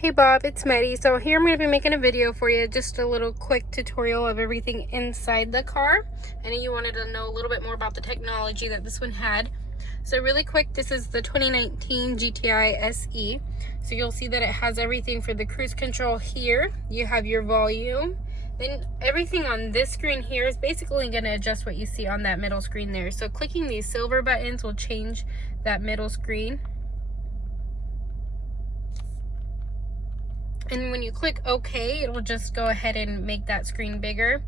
Hey Bob, it's Maddie. So here I'm going to be making a video for you, just a little quick tutorial of everything inside the car. I know you wanted to know a little bit more about the technology that this one had. So really quick, this is the 2019 GTI SE. So you'll see that it has everything for the cruise control here. You have your volume. Then everything on this screen here is basically going to adjust what you see on that middle screen there. So clicking these silver buttons will change that middle screen. And when you click OK, it'll just go ahead and make that screen bigger.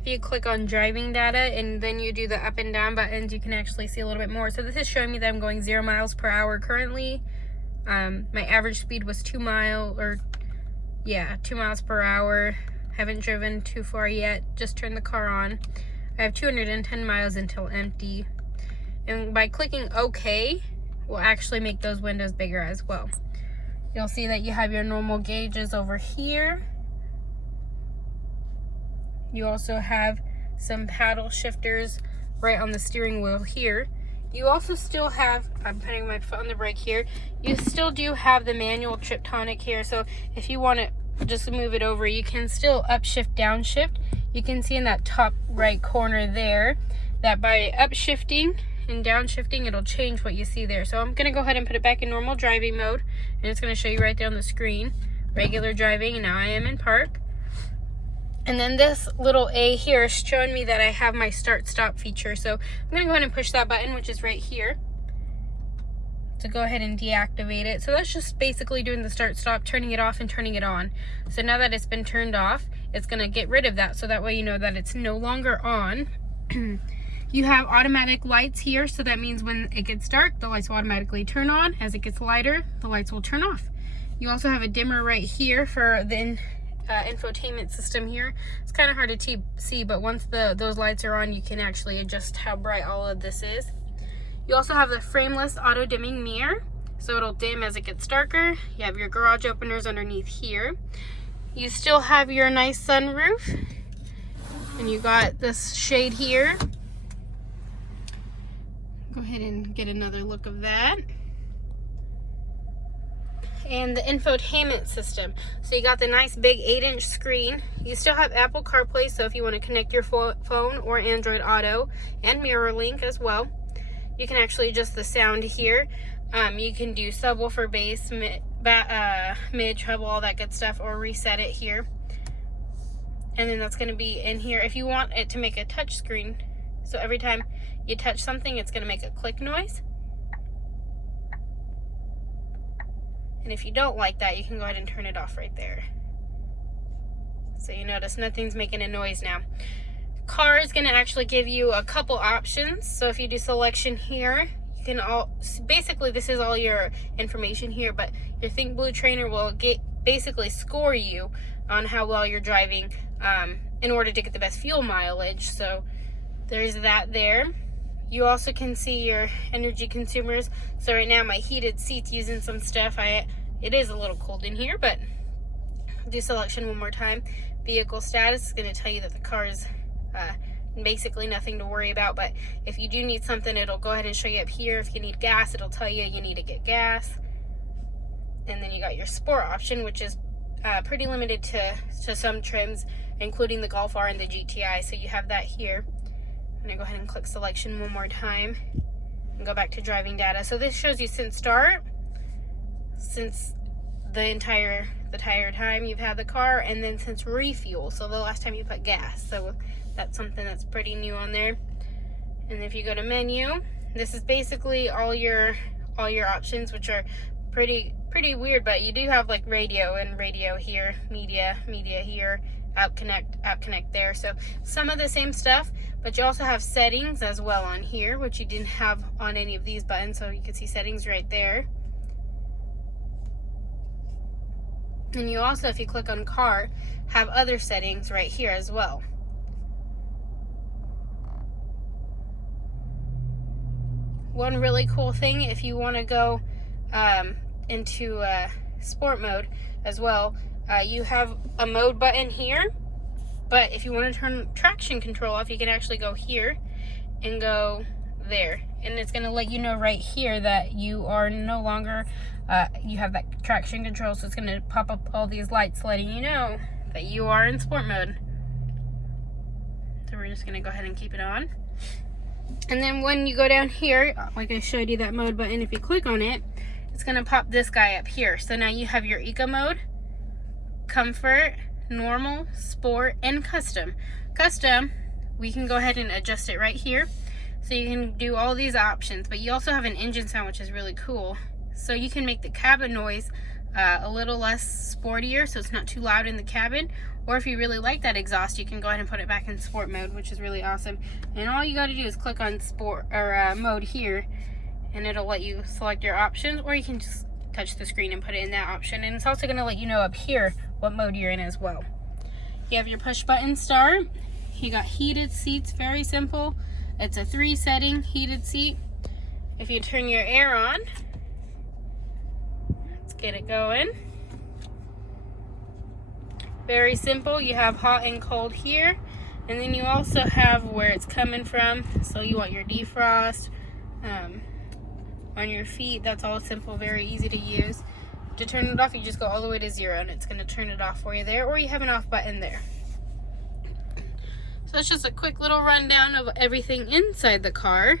If you click on driving data and then you do the up and down buttons, you can actually see a little bit more. So this is showing me that I'm going 0 miles per hour currently. My average speed was 2 miles per hour. Haven't driven too far yet, just turned the car on. I have 210 miles until empty. And by clicking OK, will actually make those windows bigger as well. You'll see that you have your normal gauges over here. You also have some paddle shifters right on the steering wheel here. You also still have, I'm putting my foot on the brake here, you still do have the manual trip tonic here. So if you want to just move it over, you can still upshift, downshift. You can see in that top right corner there that by upshifting and downshifting, it'll change what you see there. So I'm going to go ahead and put it back in normal driving mode, and it's going to show you right there on the screen, regular driving, and now I am in park. And then this little A here is showing me that I have my start stop feature. So I'm going to go ahead and push that button, which is right here, to go ahead and deactivate it. So that's just basically doing the start stop, turning it off and turning it on. So now that it's been turned off, it's going to get rid of that, so that way you know that it's no longer on. You have automatic lights here, so that means when it gets dark, the lights will automatically turn on. As it gets lighter, the lights will turn off. You also have a dimmer right here for the infotainment system here. It's kind of hard to see, but once those lights are on, you can actually adjust how bright all of this is. You also have the frameless auto dimming mirror, so it'll dim as it gets darker. You have your garage openers underneath here. You still have your nice sunroof, and you got this shade here. Go ahead and get another look of that. And the infotainment system. So you got the nice big 8-inch screen. You still have Apple CarPlay, so if you want to connect your phone or Android Auto, and MirrorLink as well. You can actually adjust the sound here. You can do subwoofer, bass, mid, treble, all that good stuff, or reset it here. And then that's going to be in here. If you want it to make a touch screen, so every time you touch something, it's going to make a click noise. And if you don't like that, you can go ahead and turn it off right there. So you notice nothing's making a noise now. Car is going to actually give you a couple options. So if you do selection here, you can basically this is all your information here, but your Think Blue Trainer will basically score you on how well you're driving in order to get the best fuel mileage. So there's that there. You also can see your energy consumers. So right now my heated seat's using some stuff. It is a little cold in here, but do selection one more time. Vehicle status is going to tell you that the car is basically nothing to worry about, but if you do need something, it'll go ahead and show you up here. If you need gas, it'll tell you need to get gas. And then you got your sport option, which is pretty limited to some trims, including the Golf R and the GTI. So you have that here. I'm going to go ahead and click selection one more time and go back to driving data. So this shows you since start, since the entire time you've had the car, and then since refuel, so the last time you put gas. So that's something that's pretty new on there. And if you go to menu, this is basically all your options, which are pretty weird, but you do have like radio and radio here, media here, app connect there. So some of the same stuff, but you also have settings as well on here, which you didn't have on any of these buttons. So you can see settings right there. And you also, if you click on car, have other settings right here as well. One really cool thing, if you want to go into sport mode as well, you have a mode button here, but if you want to turn traction control off, you can actually go here and go there. And it's going to let you know right here that you are no longer, you have that traction control. So it's going to pop up all these lights letting you know that you are in sport mode. So we're just going to go ahead and keep it on. And then when you go down here, like I showed you that mode button, if you click on it, it's going to pop this guy up here. So now you have your eco mode, comfort, normal, sport, and custom. Custom, we can go ahead and adjust it right here. So you can do all these options, but you also have an engine sound, which is really cool. So you can make the cabin noise a little less sportier, so it's not too loud in the cabin. Or if you really like that exhaust, you can go ahead and put it back in sport mode, which is really awesome. And all you got to do is click on sport or mode here, and it'll let you select your options, or you can just touch the screen and put it in that option. And it's also going to let you know up here what mode you're in as well. You have your push button start. You got heated seats, very simple. It's a 3-setting heated seat. If you turn your air on, let's get it going. Very simple. You have hot and cold here, and then you also have where it's coming from. So you want your defrost on your feet. That's all simple, very easy to use. To turn it off, you just go all the way to 0 and it's going to turn it off for you there, or you have an off button there. So that's just a quick little rundown of everything inside the car.